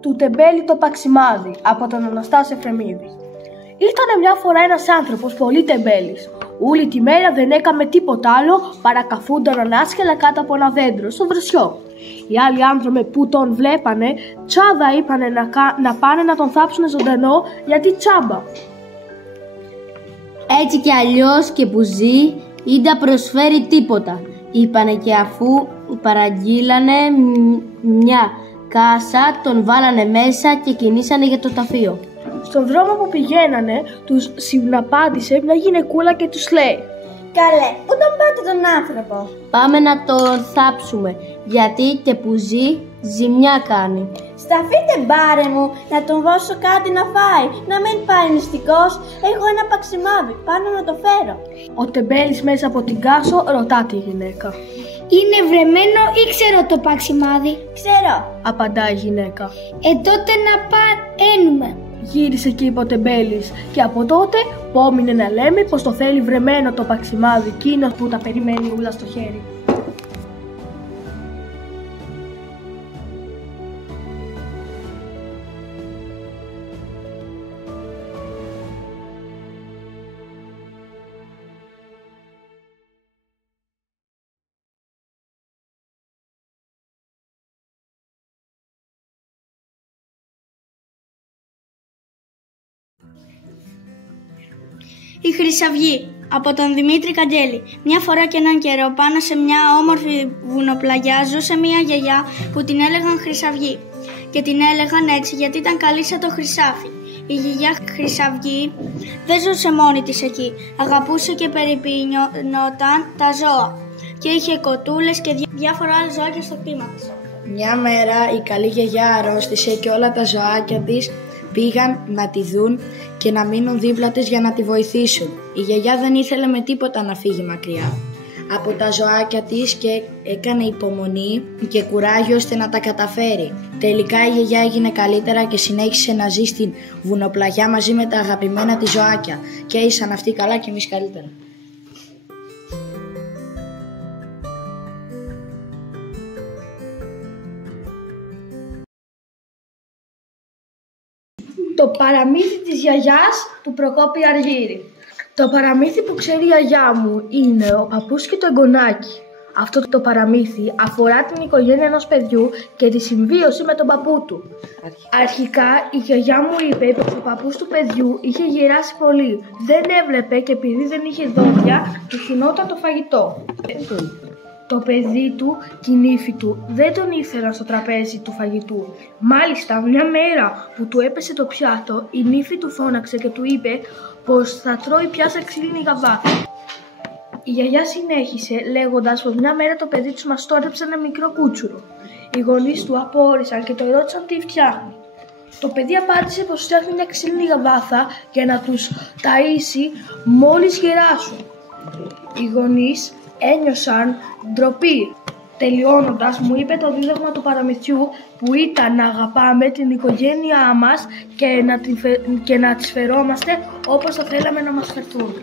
του τεμπέλη το Παξιμάδι από τον Αναστάση Εφρεμίδη. Ήτανε μια φορά ένας άνθρωπος πολύ τεμπέλης. Όλη τη μέρα δεν έκαμε τίποτα άλλο παρά καφούνταν ανάσχελα κάτω από ένα δέντρο στο βρυσιό. Οι άλλοι άνθρωποι που τον βλέπανε τσάδα είπανε να πάνε να τον θάψουν ζωντανό γιατί τσάμπα. Έτσι κι αλλιώς και που ζει ή τα προσφέρει τίποτα, είπανε, και αφού παραγγείλανε μια κάσα τον βάλανε μέσα και κινήσανε για το ταφείο. Στον δρόμο που πηγαίνανε τους συναπάντησε μια γυναικούλα και τους λέει: «Καλέ, πού τον πάτε τον άνθρωπο?» «Πάμε να τον θάψουμε, γιατί και που ζει, ζημιά κάνει». «Σταθείτε μπάρε μου, να τον δώσω κάτι να φάει, να μην πάει νηστικός. Έχω ένα παξιμάδι, πάνω να το φέρω». Ο τεμπέλης μέσα από την κάσο ρωτά τη γυναίκα: «Είναι βρεμένο ή ξέρω το παξιμάδι?» «Ξέρω», απαντά η γυναίκα. Τότε να πάνουμε». Γύρισε και είπε ο τεμπέλης, και από τότε πόμεινε να λέμε πως το θέλει βρεμένο το παξιμάδι, εκείνος που τα περιμένει ούλα στο χέρι. Η Χρυσαυγή, από τον Δημήτρη Καντζέλη. Μια φορά και έναν καιρό πάνω σε μια όμορφη βουνοπλαγιά ζούσε μια γιαγιά που την έλεγαν Χρυσαυγή. Και την έλεγαν έτσι γιατί ήταν καλή σαν το χρυσάφι. Η γιαγιά Χρυσαυγή δεν ζούσε μόνη της εκεί. Αγαπούσε και περιποιηνόταν τα ζώα. Και είχε κοτούλες και διάφορα άλλα ζωάκια στο κτήμα της. Μια μέρα η καλή γιαγιά αρρώστησε και όλα τα ζωάκια της πήγαν να τη δουν και να μείνουν δίπλα της για να τη βοηθήσουν. Η γιαγιά δεν ήθελε με τίποτα να φύγει μακριά από τα ζωάκια της και έκανε υπομονή και κουράγιο ώστε να τα καταφέρει. Τελικά η γιαγιά έγινε καλύτερα και συνέχισε να ζει στην βουνοπλαγιά μαζί με τα αγαπημένα της ζωάκια και ήσαν αυτοί καλά και εμείς καλύτερα. Το παραμύθι της γιαγιάς του Προκόπη Αργύρη. Το παραμύθι που ξέρει η γιαγιά μου είναι ο παππούς και το εγγονάκι. Αυτό το παραμύθι αφορά την οικογένεια ενός παιδιού και τη συμβίωση με τον παππού του. Αρχικά η γιαγιά μου είπε πως ο παππούς του παιδιού είχε γεράσει πολύ. Δεν έβλεπε και επειδή δεν είχε δόντια του χυνόταν το φαγητό. Το παιδί του και η νύφη του δεν τον ήθελαν στο τραπέζι του φαγητού. Μάλιστα, μια μέρα που του έπεσε το πιάτο, η νύφη του φώναξε και του είπε πως θα τρώει πιάσα ξύλινη γαβάθα. Η γιαγιά συνέχισε λέγοντας πως μια μέρα το παιδί τους μαστόρεψε ένα μικρό κούτσουρο. Οι γονείς του απόρρισαν και το ρώτησαν τι φτιάχνει. Το παιδί απάντησε πως φτιάχνει μια ξύλινη γαβάθα για να τους ταΐσει μόλις γεράσουν. Οι γονείς ένιωσαν ντροπή. Τελειώνοντας μου είπε το δίδαγμα του παραμυθιού που ήταν να αγαπάμε την οικογένειά μας και να τις φερόμαστε όπως θα θέλαμε να μας φερθούν.